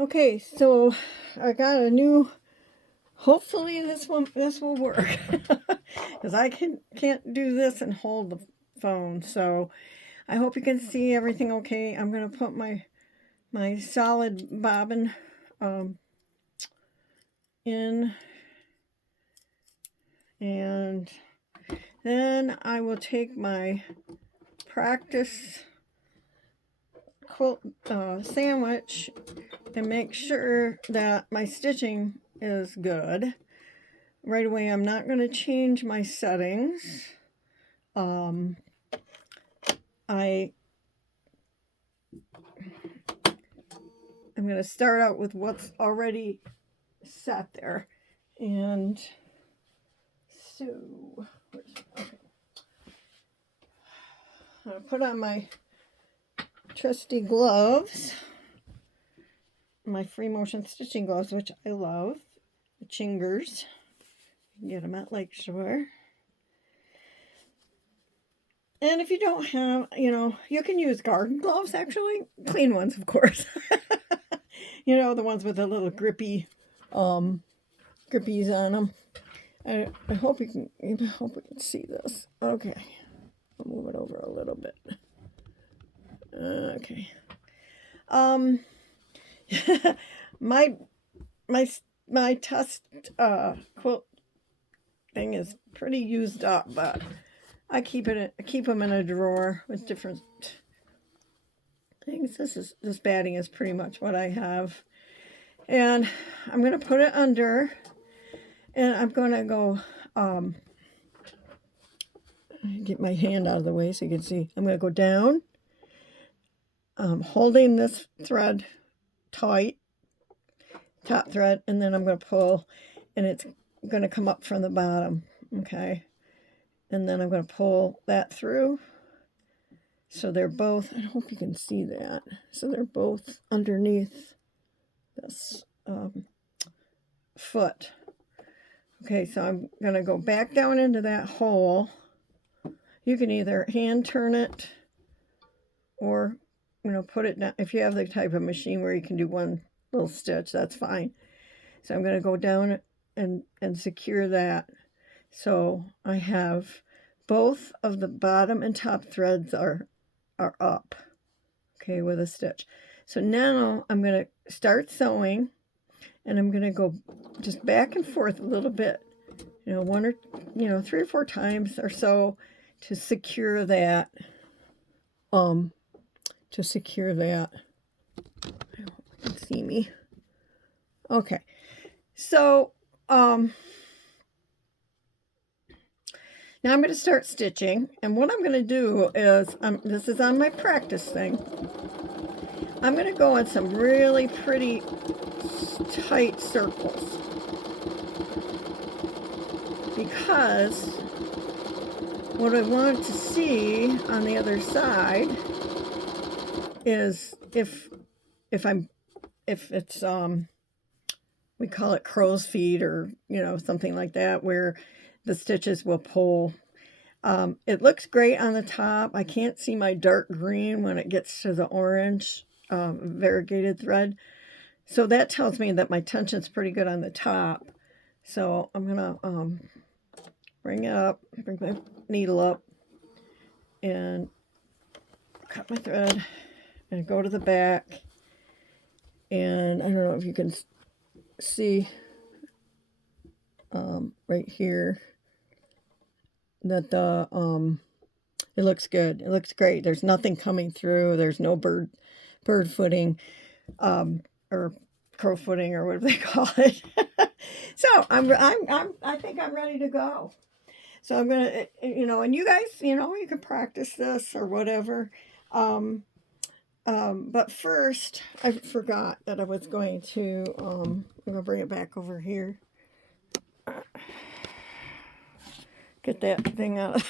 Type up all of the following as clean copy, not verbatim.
Okay, so I got a new, hopefully this will work. Because I can't do this and hold the phone. So I hope you can see everything okay. I'm going to put my solid bobbin in, and then I will take my practice quilt sandwich and make sure that my stitching is good. Right away, I'm not going to change my settings. I'm going to start out with what's already set there. And so, okay. I'm going to put on my trusty gloves, my free motion stitching gloves, which I love, the Chingers. You can get them at Lakeshore. And if you don't have, you can use garden gloves, actually. Clean ones, of course. The ones with the little grippies on them. I hope you can see this. Okay. I'll move it over a little bit. Okay. My test quilt thing is pretty used up, but I keep them in a drawer with different things. This batting is pretty much what I have, and I'm gonna put it under, and I'm gonna go get my hand out of the way so you can see. I'm gonna go down, holding this thread tight, top thread, and then I'm gonna pull, and it's gonna come up from the bottom. Okay. And then I'm going to pull that through. So they're both, I hope you can see that. So they're both underneath this foot. Okay, so I'm going to go back down into that hole. You can either hand turn it or, put it down. If you have the type of machine where you can do one little stitch, that's fine. So I'm going to go down and secure that. So I have both of the bottom and top threads are up, okay, with a stitch. So now I'm going to start sewing, and I'm going to go just back and forth a little bit, one or, 3 or 4 times or so to secure that, I hope you can see me. Okay, so, now I'm going to start stitching, and what I'm going to do is, this is on my practice thing, I'm going to go in some really pretty tight circles, because what I want to see on the other side is if it's, we call it crow's feet, or, something like that, where the stitches will pull. It looks great on the top. I can't see my dark green when it gets to the orange variegated thread. So that tells me that my tension's pretty good on the top. So I'm going to bring my needle up, and cut my thread, and go to the back. And I don't know if you can see right here that it looks good. It looks great. There's nothing coming through. There's no bird footing, or crow footing, or whatever they call it. So I think I'm ready to go. So I'm gonna, and you guys, you can practice this or whatever. But first, I forgot that I was going to. I'm gonna bring it back over here. Get that thing out of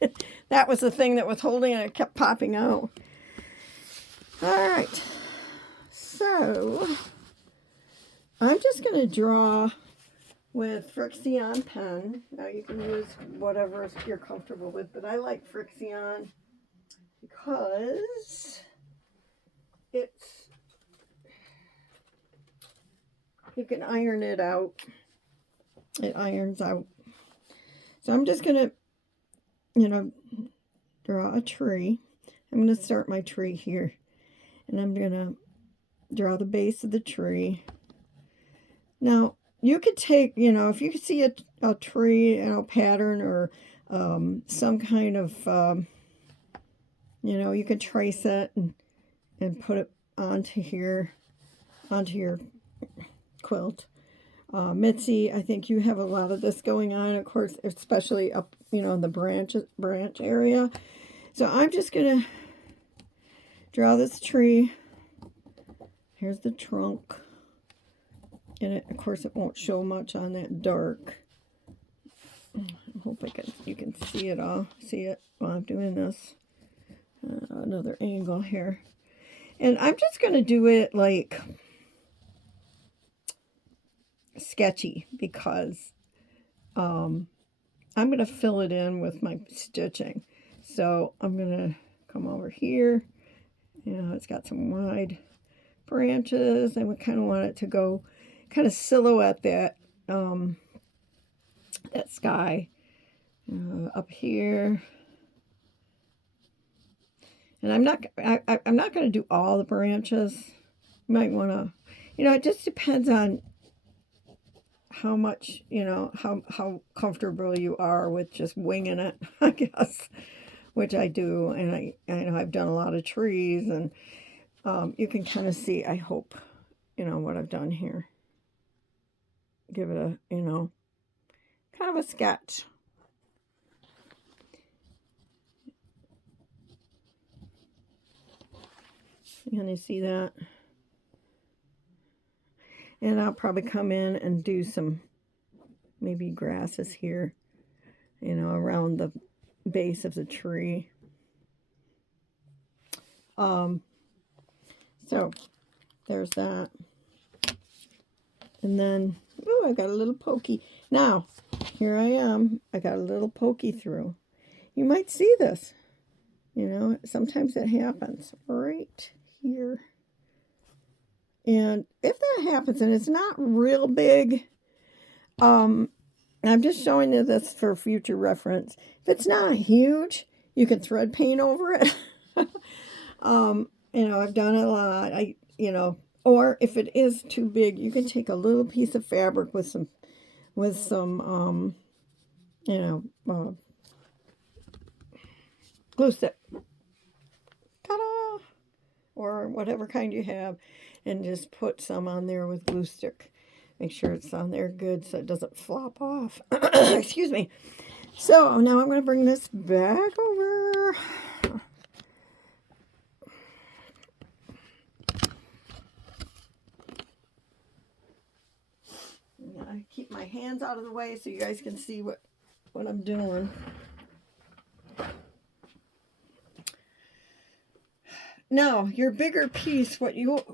the way. That was the thing that was holding it. It kept popping out. All right. So I'm just going to draw with Frixion pen. Now you can use whatever you're comfortable with, but I like Frixion because it's You can iron it out. It irons out. So I'm just going to, you know, draw a tree. I'm going to start my tree here. And I'm going to draw the base of the tree. Now, you could take, you know, if you could see a tree, you know, pattern or some kind of, you know, you could trace it and put it onto here, onto your quilt. Mitzi, I think you have a lot of this going on, of course, especially up, you know, in the branch area. So I'm just going to draw this tree. Here's the trunk. And it, of course, it won't show much on that dark. I hope you can see it all. See it while I'm doing this. Another angle here. And I'm just going to do it like sketchy because I'm going to fill it in with my stitching. So I'm going to come over here. You know, it's got some wide branches, and we kind of want it to go kind of silhouette that that sky up here. And I'm not going to do all the branches. You might want to, you know, it just depends on how much, you know, how comfortable you are with just winging it, I guess, which I do. And I know I've done a lot of trees, and you can kind of see, I hope, you know, what I've done here. Give it a, you know, kind of a sketch. Can you see that? And I'll probably come in and do some maybe grasses here, you know, around the base of the tree. So there's that. And then, oh, I got a little pokey. Now, here I am. I got a little pokey through. You might see this. You know, sometimes it happens right here. And if that happens, and it's not real big, I'm just showing you this for future reference. If it's not huge, you can thread paint over it. You know, I've done it a lot. You know, or if it is too big, you can take a little piece of fabric with some, you know, glue stick. Ta-da! Or whatever kind you have, and just put some on there with glue stick. Make sure it's on there good so it doesn't flop off. Excuse me. So now I'm going to bring this back over. I keep my hands out of the way so you guys can see what I'm doing. Now, your bigger piece, the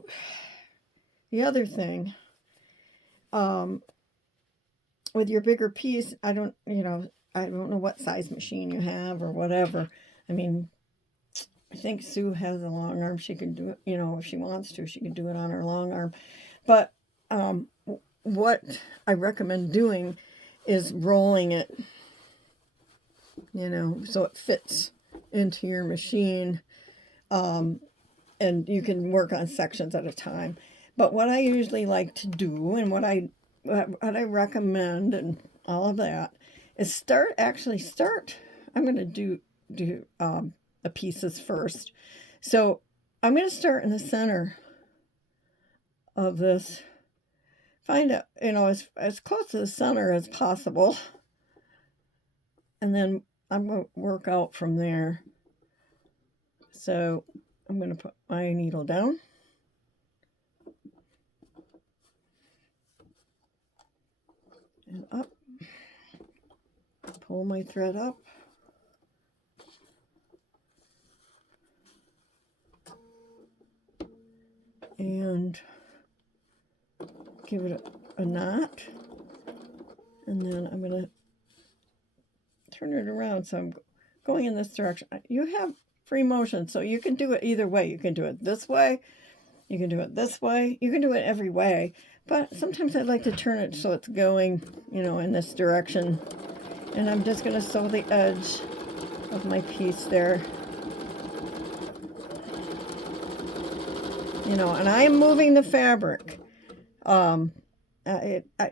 other thing, with your bigger piece, I don't know what size machine you have or whatever. I mean, I think Sue has a long arm. She can do it, you know, if she wants to, she can do it on her long arm. But what I recommend doing is rolling it, you know, so it fits into your machine. And you can work on sections at a time. But what I usually like to do, and what I recommend, and all of that, is start. I'm going to do the pieces first. So I'm going to start in the center of this. Find out, you know, as close to the center as possible, and then I'm going to work out from there. So I'm going to put my needle down. And up. Pull my thread up. And give it a knot. And then I'm going to turn it around. So I'm going in this direction. You have free motion, so you can do it either way. You can do it this way, You can do it this way. You can do it every way. But sometimes I like to turn it so it's going, you know, in this direction. And I'm just going to sew the edge of my piece there. You know, and I am moving the fabric. I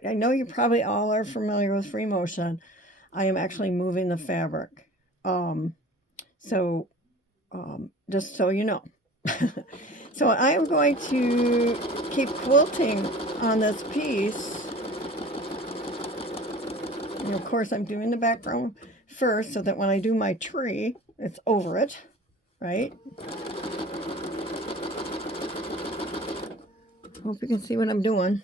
know you probably all are familiar with free motion. I am actually moving the fabric. Just so you know. So I am going to keep quilting on this piece. And of course I'm doing the background first so that when I do my tree, it's over it, right? Hope you can see what I'm doing.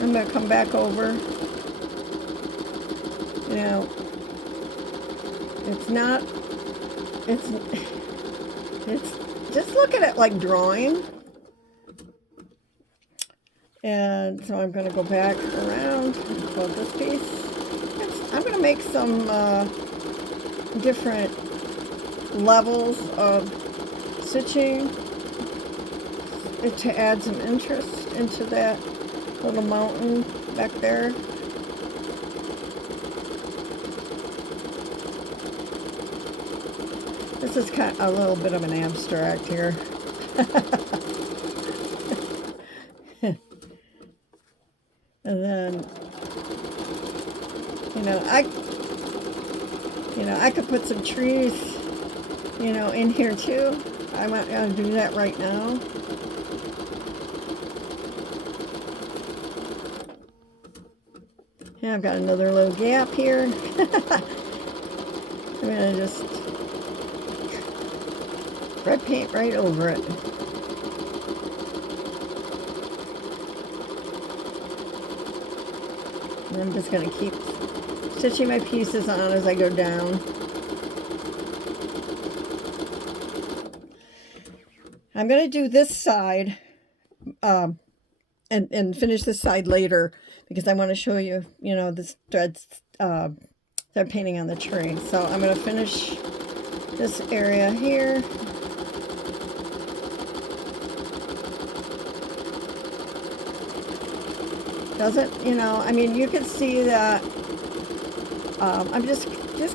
I'm going to come back over. You know, it's just look at it like drawing. And so I'm going to go back around and quilt this piece. I'm going to make some different levels of stitching to add some interest into that little mountain back there. This is kind of a little bit of an abstract here. And then, I could put some trees, in here too. I'm not going to do that right now. Yeah, I've got another little gap here. I'm going to just red paint right over it. And I'm just going to keep stitching my pieces on as I go down. I'm going to do this side and finish this side later because I want to show you, this thread painting on the tree. So I'm going to finish this area here. You can see that I'm just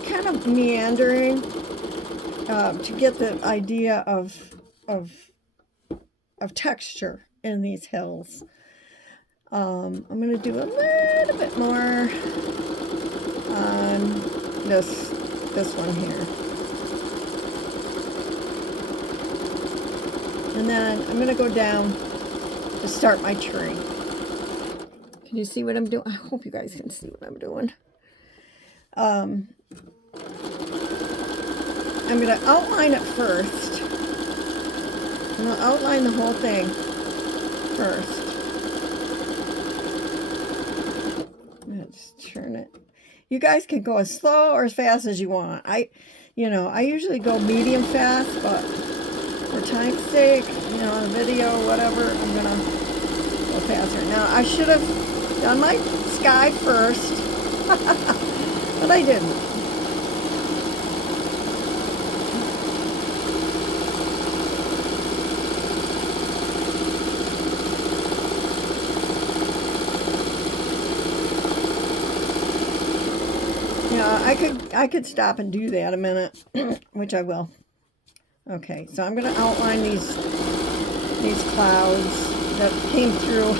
kind of meandering to get the idea of texture in these hills. I'm going to do a little bit more on this one here. And then I'm going to go down to start my tree. Can you see what I'm doing? I hope you guys can see what I'm doing. I'm going to outline it first. I'm going to outline the whole thing first. I'm going to just turn it. You guys can go as slow or as fast as you want. I usually go medium fast, but for time's sake, on a video, whatever, I'm going to go faster. Now, I should have done my sky first, but I didn't. I could stop and do that a minute, which I will. Okay, so I'm going to outline these clouds that came through.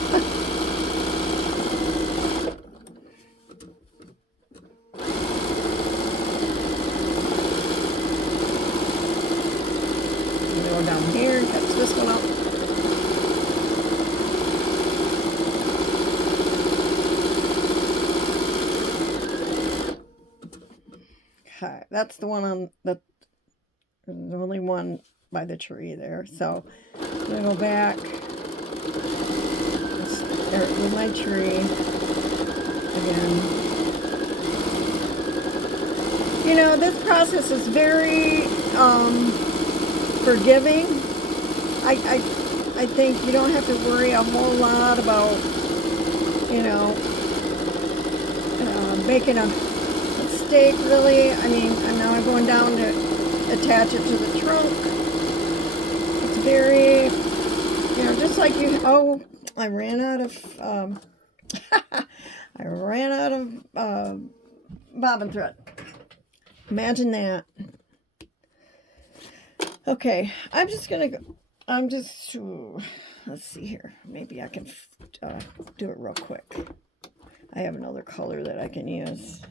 Go down here and catch this one up. Okay, that's the one on the only one by the tree there. So I'm gonna go back there with my tree again. This process is very forgiving. I think you don't have to worry a whole lot about making a mistake, really. I'm going down to attach it to the trunk. It's very, you know, just like you, oh, I ran out of, I ran out of bobbin thread. Imagine that. Okay, I'm just gonna go, let's see here. Maybe I can do it real quick. I have another color that I can use.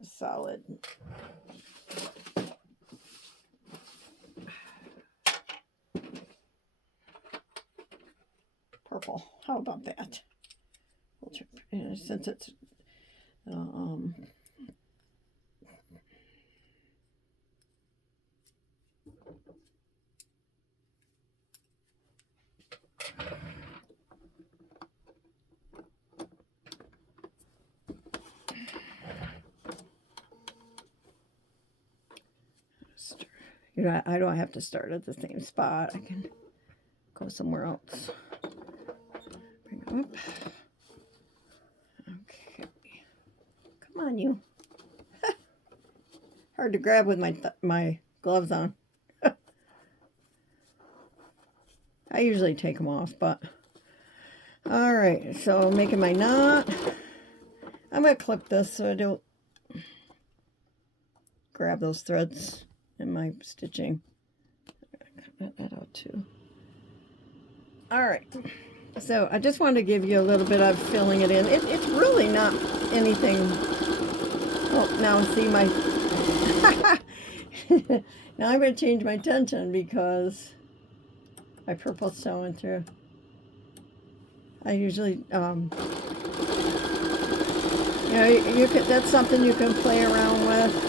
A solid. Purple. How about that? Since it's you know, I don't have to start at the same spot. I can go somewhere else. Bring it up. Okay. Come on, you. Hard to grab with my gloves on. I usually take them off, but all right. So making my knot. I'm gonna clip this so I don't grab those threads in my stitching. Cut that out too. All right. So I just wanted to give you a little bit of filling it in. It's really not anything. Oh, now see my. Now I'm going to change my tension because my purple's showing through. I usually, you know, you could. That's something you can play around with.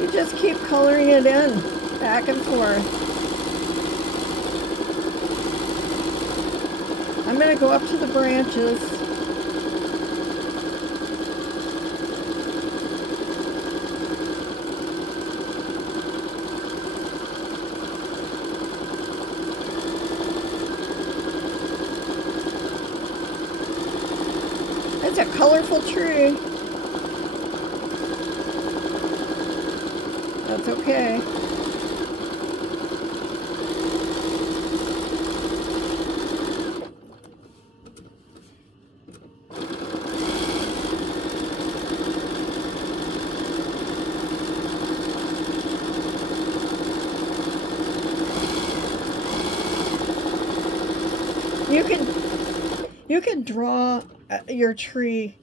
You just keep coloring it in, back and forth. I'm going to go up to the branches. It's a colorful tree. That's okay. You can draw your tree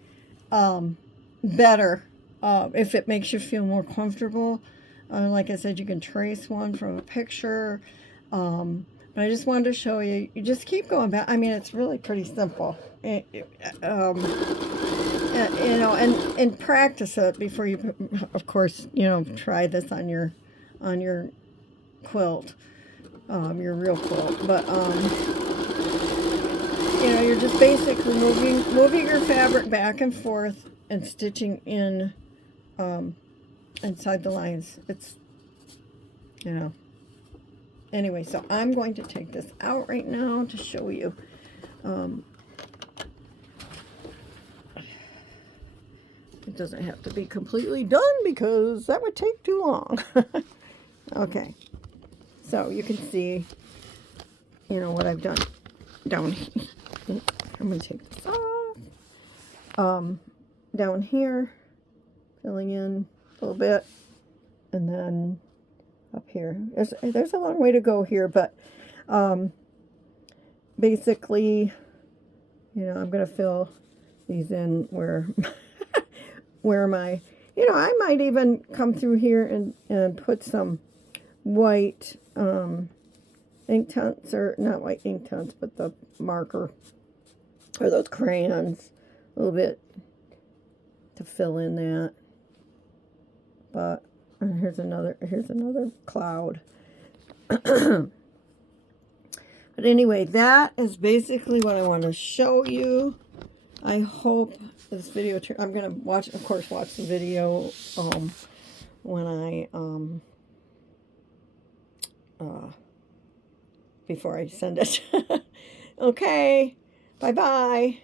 better if it makes you feel more comfortable. Like I said, you can trace one from a picture. But I just wanted to show you. You just keep going back. I mean, it's really pretty simple. You know, and practice it before you, of course, you know, try this on your quilt, your real quilt. But you know, you're just basically moving your fabric back and forth and stitching in inside the lines. It's, you know. Anyway, so I'm going to take this out right now to show you. It doesn't have to be completely done because that would take too long. Okay, so you can see, you know, what I've done down here. I'm going to take this off. Down here, filling in a little bit, and then up here. There's a long way to go here, but basically, you know, I'm going to fill these in where where my, you know, I might even come through here and put some white ink tints, or not white ink tints, but the marker or those crayons a little bit to fill in that. But here's another cloud. But anyway, that is basically what I want to show you. I hope this video, I'm going to watch the video when I before I send it. Okay, Bye-bye.